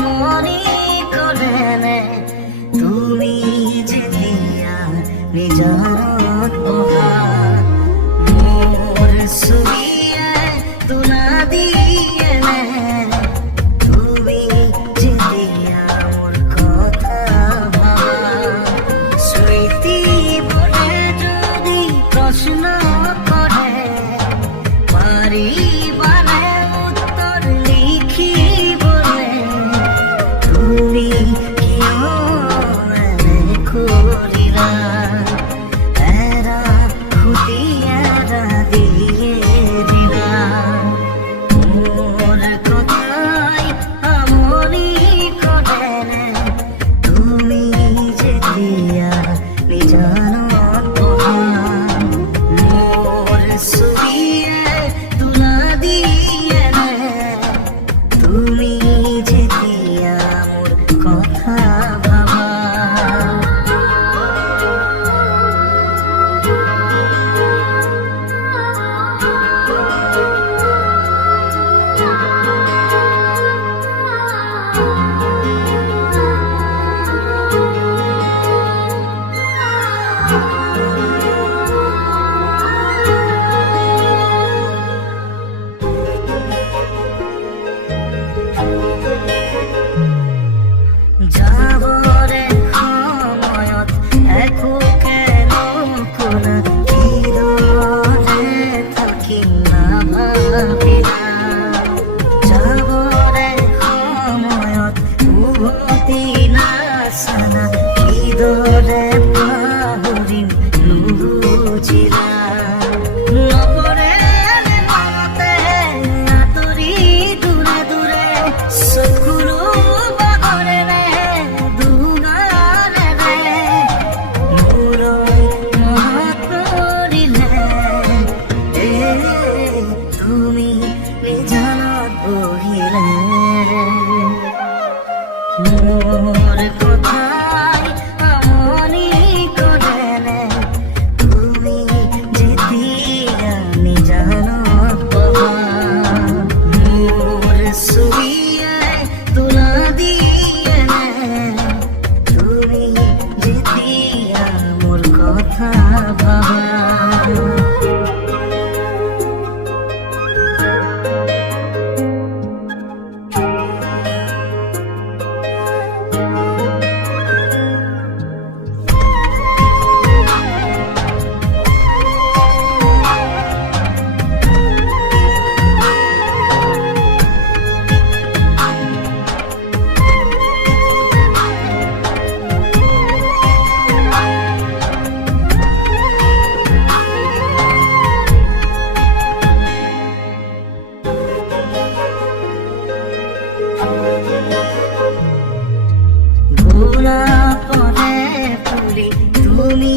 মনে করে নে তুমি যে দিয়া নিজানত বহার মোর সুইয়ে তুলা দিয়ে নে তুমি যে দিয়া মোর কথা ভাবা স্মৃতি বলে যদি প্রশ্ন করে পারি যাবরে সময়ত একো কেন কোনা হৃদয়ে থাকি না ভাবিনা যাবরে সময়ত উভতি না সানা হৃদয়ে পাহৰিম নুবুজিলা নপৰে মনতে আঁতৰি দূৰে দূৰে চকুৰো মোর কথাই মনে করে নে তুমি যেতিয়া নিজানত বহার মোর ছবিয়ে তুলা দিয়ে নে তুমি যেতিয়া মোর কথা ভাবা গোলাপনে ফুলি তুমি